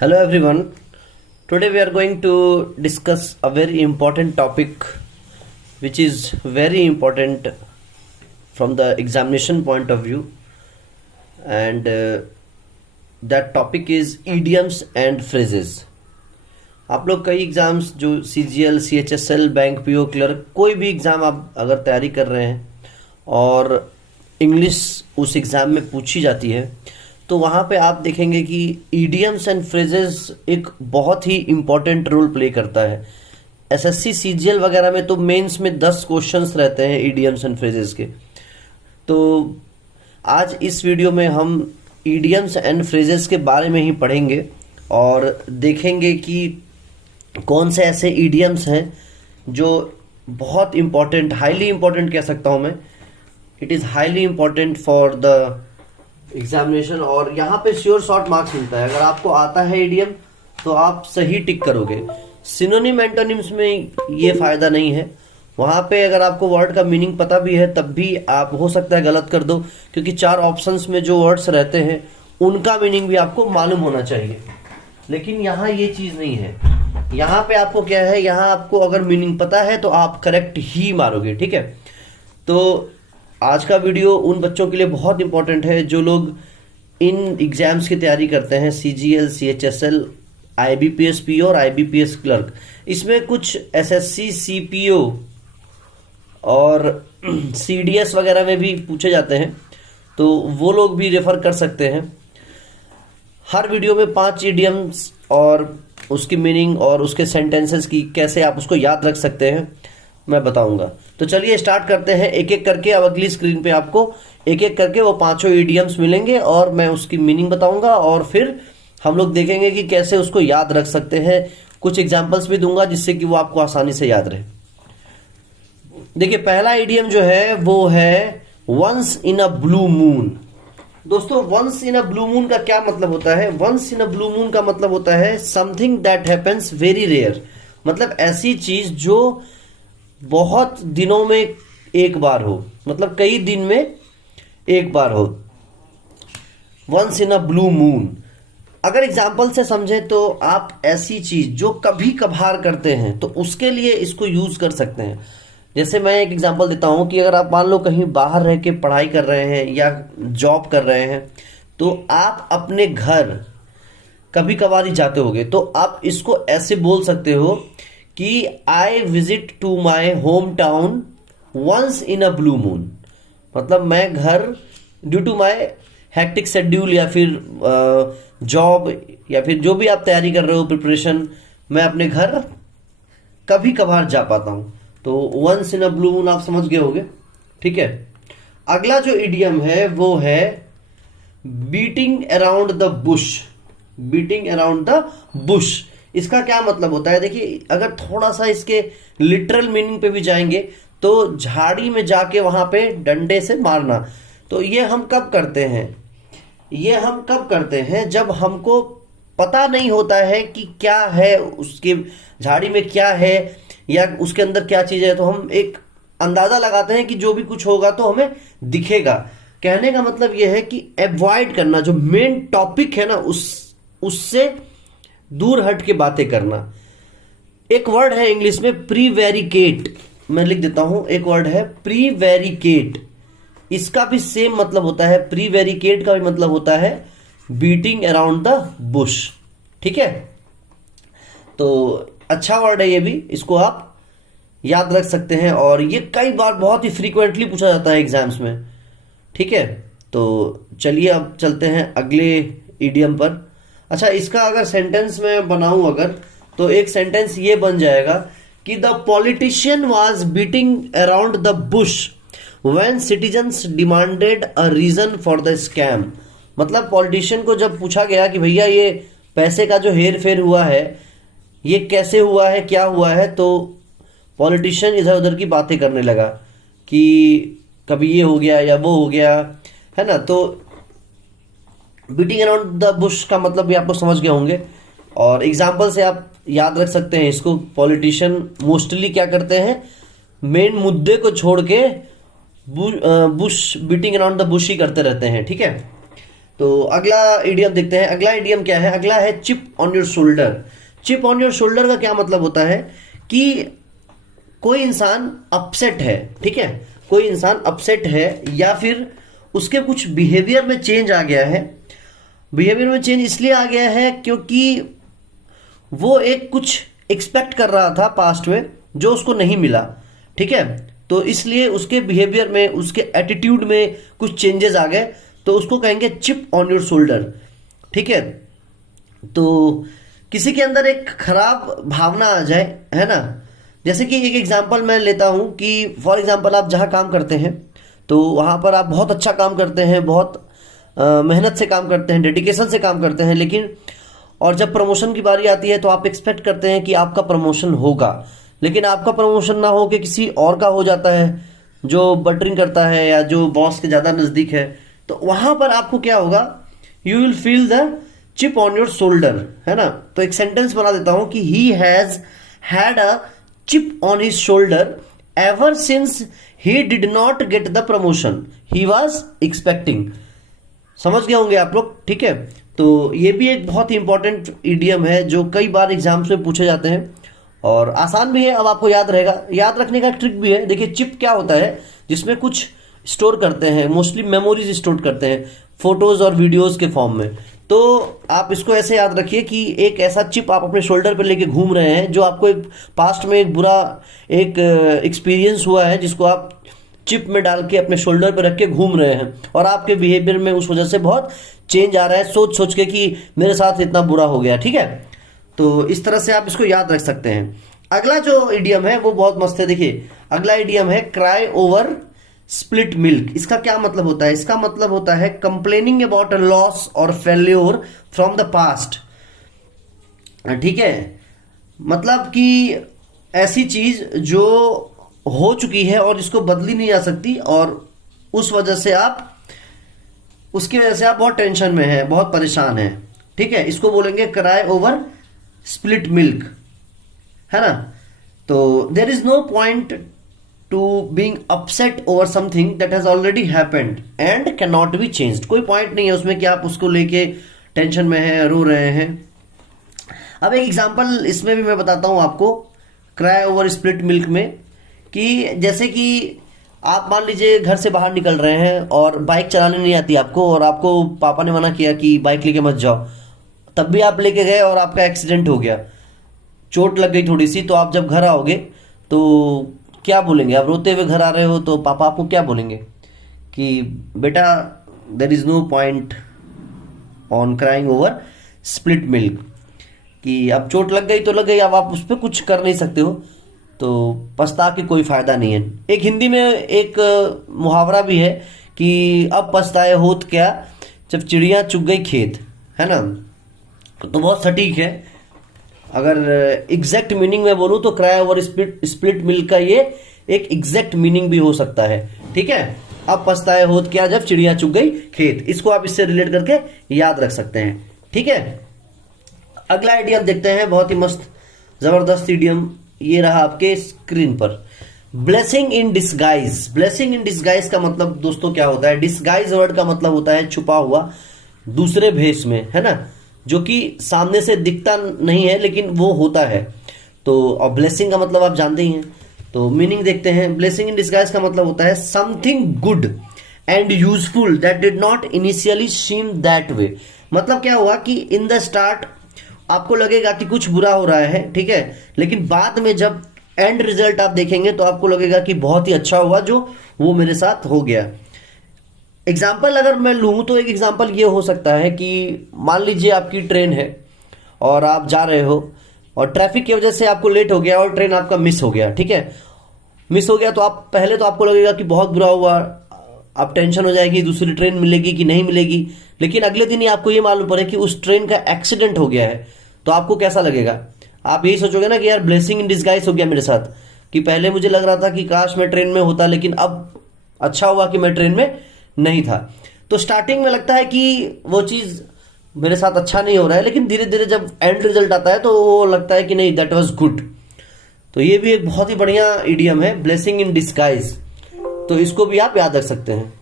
Hello everyone. Today we are going to discuss a very important topic which is very important from the examination point of view, and that topic is idioms and phrases. आप लोग कई exams जो CGL, CHSL, bank PO clerk, कोई भी exam आप अगर तैयारी कर रहे हैं और इंग्लिश उस एग्ज़ाम में पूछी जाती है तो वहाँ पे आप देखेंगे कि इडियम्स एंड फ्रेजेस एक बहुत ही इम्पोर्टेंट रोल प्ले करता है। एसएससी सीजीएल वगैरह में तो मेंस में 10 क्वेश्चंस रहते हैं इडियम्स एंड फ्रेजेस के। तो आज इस वीडियो में हम इडियम्स एंड फ्रेजेस के बारे में ही पढ़ेंगे और देखेंगे कि कौन से ऐसे इडियम्स हैं जो बहुत इम्पोर्टेंट, हाईली इम्पोर्टेंट कह सकता हूँ मैं, it is highly important for the examination. और यहाँ पे श्योर शॉर्ट मार्क्स मिलता है। अगर आपको आता है इडियम तो आप सही टिक करोगे। सिनोनिम एंटोनिम्स में ये फायदा नहीं है। वहाँ पे अगर आपको वर्ड का मीनिंग पता भी है तब भी आप हो सकता है गलत कर दो, क्योंकि 4 ऑप्शंस में जो वर्ड्स रहते हैं उनका मीनिंग भी आपको मालूम होना चाहिए। लेकिन यहाँ ये चीज़ नहीं है। यहाँ पे आपको क्या है, यहाँ आपको अगर मीनिंग पता है तो आप करेक्ट ही मारोगे। ठीक है, तो आज का वीडियो उन बच्चों के लिए बहुत इंपॉर्टेंट है जो लोग इन एग्जाम्स की तैयारी करते हैं, CGL, CHSL, IBPS PO और IBPS क्लर्क। इसमें कुछ SSC, CPO और CDS वगैरह में भी पूछे जाते हैं, तो वो लोग भी रेफर कर सकते हैं। हर वीडियो में 5 इडियम्स और उसकी मीनिंग और उसके सेंटेंसेस की कैसे आप उसको याद रख सकते हैं मैं बताऊंगा। तो चलिए स्टार्ट करते हैं एक एक करके। अब अगली स्क्रीन पे आपको एक एक करके वो 5 इडियम्स मिलेंगे और मैं उसकी मीनिंग बताऊंगा और फिर हम लोग देखेंगे कि कैसे उसको याद रख सकते हैं। कुछ एग्जांपल्स भी दूंगा जिससे कि वो आपको आसानी से याद रहे। देखिए, पहला इडियम जो है वो है once in a blue moon. दोस्तों, once in a blue moon का क्या मतलब होता है? Once in a blue moon का मतलब होता है something that happens very rare. मतलब ऐसी चीज जो बहुत दिनों में एक बार हो, मतलब कई दिन में एक बार हो। Once in a blue moon अगर एग्जाम्पल से समझें तो आप ऐसी चीज जो कभी कभार करते हैं तो उसके लिए इसको यूज कर सकते हैं। जैसे मैं एक एग्जांपल देता हूं कि अगर आप मान लो कहीं बाहर रह के पढ़ाई कर रहे हैं या जॉब कर रहे हैं तो आप अपने घर कभी कभार ही जाते होगे, तो आप इसको ऐसे बोल सकते हो कि I visit to my home town once in a blue moon. मतलब मैं घर due to my hectic schedule या फिर जॉब या फिर जो भी आप तैयारी कर रहे हो प्रिपरेशन, मैं अपने घर कभी कभार जा पाता हूं। तो once in a blue moon आप समझ गए होगे। ठीक है, अगला जो इडियम है वो है beating around the Bush. Beating around the Bush, इसका क्या मतलब होता है? देखिए, अगर थोड़ा सा इसके लिटरल मीनिंग पे भी जाएंगे तो झाड़ी में जाके वहां पे डंडे से मारना। तो ये हम कब करते हैं? ये हम कब करते हैं जब हमको पता नहीं होता है कि क्या है उसके झाड़ी में, क्या है या उसके अंदर क्या चीज है। तो हम एक अंदाजा लगाते हैं कि जो भी कुछ होगा तो हमें दिखेगा। कहने का मतलब यह है कि अवॉइड करना, जो मेन टॉपिक है ना उससे दूर हट के बातें करना। एक वर्ड है इंग्लिश में प्रीवेरिकेट, मैं लिख देता हूं। एक वर्ड है प्रीवेरिकेट, इसका भी सेम मतलब होता है। प्रीवेरिकेट का भी मतलब होता है बीटिंग अराउंड द बुश। ठीक है, तो अच्छा वर्ड है ये भी, इसको आप याद रख सकते हैं और ये कई बार बहुत ही फ्रीक्वेंटली पूछा जाता है एग्जाम्स में। ठीक है, तो चलिए अब चलते हैं अगले इडियम पर। अच्छा, इसका अगर सेंटेंस में बनाऊं अगर, तो एक सेंटेंस ये बन जाएगा कि the politician was beating around the bush when citizens demanded a reason for the scam. मतलब पॉलिटिशियन को जब पूछा गया कि भैया ये पैसे का जो हेर फेर हुआ है ये कैसे हुआ है, क्या हुआ है, तो पॉलिटिशियन इधर उधर की बातें करने लगा कि कभी ये हो गया या वो हो गया, है ना। तो बीटिंग अराउंड द बुश का मतलब भी आपको समझ गए होंगे और एग्जाम्पल से आप याद रख सकते हैं इसको। पॉलिटिशियन मोस्टली क्या करते हैं, मेन मुद्दे को छोड़ के bush beating around the bush ही करते रहते हैं। ठीक है, तो अगला इडियम देखते हैं। अगला इडियम क्या है? अगला है chip on your shoulder. Chip on your shoulder का क्या मतलब होता है कि कोई इंसान अपसेट है, ठीक है, कोई इंसान अपसेट है या फिर उसके कुछ बिहेवियर में चेंज आ गया है। बिहेवियर में चेंज इसलिए आ गया है क्योंकि वो एक कुछ एक्सपेक्ट कर रहा था पास्ट में जो उसको नहीं मिला, ठीक है, तो इसलिए उसके बिहेवियर में, उसके एटीट्यूड में कुछ चेंजेस आ गए, तो उसको कहेंगे चिप ऑन योर शोल्डर, ठीक है। तो किसी के अंदर एक खराब भावना आ जाए, है ना, जैसे कि एक एग्जांपल मैं लेता हूं कि फॉर एग्जांपल आप जहां काम करते हैं तो वहां पर आप बहुत अच्छा काम करते हैं, बहुत मेहनत से काम करते हैं, डेडिकेशन से काम करते हैं, लेकिन और जब प्रमोशन की बारी आती है तो आप एक्सपेक्ट करते हैं कि आपका प्रमोशन होगा, लेकिन आपका प्रमोशन ना हो के किसी और का हो जाता है जो बटरिंग करता है या जो बॉस के ज़्यादा नज़दीक है। तो वहां पर आपको क्या होगा? You will feel the chip on your shoulder, है ना। तो एक सेंटेंस बना देता हूं कि he has had a chip on his shoulder ever since he did not get the promotion he was expecting. समझ गए होंगे आप लोग, ठीक है। तो ये भी एक बहुत ही इंपॉर्टेंट इडियम है जो कई बार एग्जाम्स में पूछे जाते हैं और आसान भी है। अब आपको याद रहेगा, याद रखने का ट्रिक भी है। देखिए चिप क्या होता है? जिसमें कुछ स्टोर करते हैं, मोस्टली मेमोरीज स्टोर करते हैं फोटोज और वीडियोस के फॉर्म में। तो आप इसको ऐसे याद रखिए कि एक ऐसा चिप आप अपने शोल्डर पर लेके घूम रहे हैं जो आपको एक पास्ट में एक बुरा एक एक्सपीरियंस हुआ है, जिसको आप चिप में डाल के अपने शोल्डर पर रख के घूम रहे हैं और आपके बिहेवियर में उस वजह से बहुत चेंज आ रहा है, सोच सोच के कि मेरे साथ इतना बुरा हो गया, ठीक है। तो इस तरह से आप इसको याद रख सकते हैं। अगला जो इडियम है वो बहुत मस्त है। देखिए अगला इडियम है क्राई ओवर स्प्लिट मिल्क। इसका क्या मतलब होता है? इसका मतलब होता है कंप्लेनिंग अबाउट अ लॉस और फेल्योर फ्रॉम द पास्ट, ठीक है। मतलब कि ऐसी चीज जो हो चुकी है और इसको बदली नहीं जा सकती और उस वजह से आप, उसकी वजह से आप बहुत टेंशन में हैं, बहुत परेशान हैं, ठीक है। इसको बोलेंगे क्राई ओवर स्प्लिट मिल्क, है ना। तो there is no point to being upset over something that has already happened and can not be changed. कोई पॉइंट नहीं है उसमें कि आप उसको लेके टेंशन में हैं, रो रहे हैं। अब एक एग्जांपल इसमें भी मैं बताता हूं आपको क्राई ओवर स्प्लिट मिल्क में, कि जैसे कि आप मान लीजिए घर से बाहर निकल रहे हैं और बाइक चलाने नहीं आती आपको और आपको पापा ने मना किया कि बाइक लेके मत जाओ, तब भी आप लेके गए और आपका एक्सीडेंट हो गया, चोट लग गई थोड़ी सी। तो आप जब घर आओगे तो क्या बोलेंगे? आप रोते हुए घर आ रहे हो तो पापा आपको क्या बोलेंगे कि बेटा there is no point on crying over split milk, कि अब चोट लग गई तो लग गई, अब आप उस पर कुछ कर नहीं सकते हो, तो पछता के कोई फायदा नहीं है। एक हिंदी में एक मुहावरा भी है कि अब पछताए होत क्या जब चिड़िया चुग गई खेत, है ना। तो बहुत सटीक है। अगर एग्जैक्ट मीनिंग में बोलूं तो क्राई ओवर स्प्लिट मिल्क का ये एक एग्जैक्ट मीनिंग भी हो सकता है, ठीक है। अब पछताए होत क्या जब चिड़िया चुग गई खेत, इसको आप इससे रिलेट करके याद रख सकते हैं, ठीक है। अगला इडियम देखते हैं, बहुत ही मस्त जबरदस्त इडियम, ये रहा आपके स्क्रीन पर, blessing in disguise. Blessing in disguise का मतलब दोस्तों क्या होता है? डिस्गाइज वर्ड का मतलब होता है छुपा हुआ, दूसरे भेष में, है ना, जो कि सामने से दिखता नहीं है लेकिन वो होता है। तो और ब्लेसिंग का मतलब आप जानते ही हैं, तो मीनिंग देखते हैं। ब्लेसिंग इन डिस्गाइज का मतलब होता है something good and useful that did not initially seem that way. मतलब क्या हुआ कि इन द स्टार्ट आपको लगेगा कि कुछ बुरा हो रहा है, ठीक है, लेकिन बाद में जब एंड रिजल्ट आप देखेंगे तो आपको लगेगा कि बहुत ही अच्छा हुआ जो वो मेरे साथ हो गया। एग्जाम्पल अगर मैं लूं तो एक एग्जाम्पल ये हो सकता है कि मान लीजिए आपकी ट्रेन है और आप जा रहे हो और ट्रैफिक की वजह से आपको लेट हो गया और ट्रेन आपका मिस हो गया, ठीक है। मिस हो गया तो आप पहले तो आपको लगेगा कि बहुत बुरा हुआ, आप टेंशन हो जाएगी दूसरी ट्रेन मिलेगी कि नहीं मिलेगी, लेकिन अगले दिन ही आपको ये मालूम पड़े कि उस ट्रेन का एक्सीडेंट हो गया है, तो आपको कैसा लगेगा? आप यही सोचोगे ना कि यार ब्लेसिंग इन डिस्गाइज हो गया मेरे साथ, कि पहले मुझे लग रहा था कि काश मैं ट्रेन में होता, लेकिन अब अच्छा हुआ कि मैं ट्रेन में नहीं था। तो स्टार्टिंग में लगता है कि वो चीज मेरे साथ अच्छा नहीं हो रहा है, लेकिन धीरे धीरे जब एंड रिजल्ट आता है तो वो लगता है कि नहीं, दैट वाज गुड। तो ये भी एक बहुत ही बढ़िया इडियम है, ब्लेसिंग इन डिस्गाइज, तो इसको भी आप याद रख सकते हैं।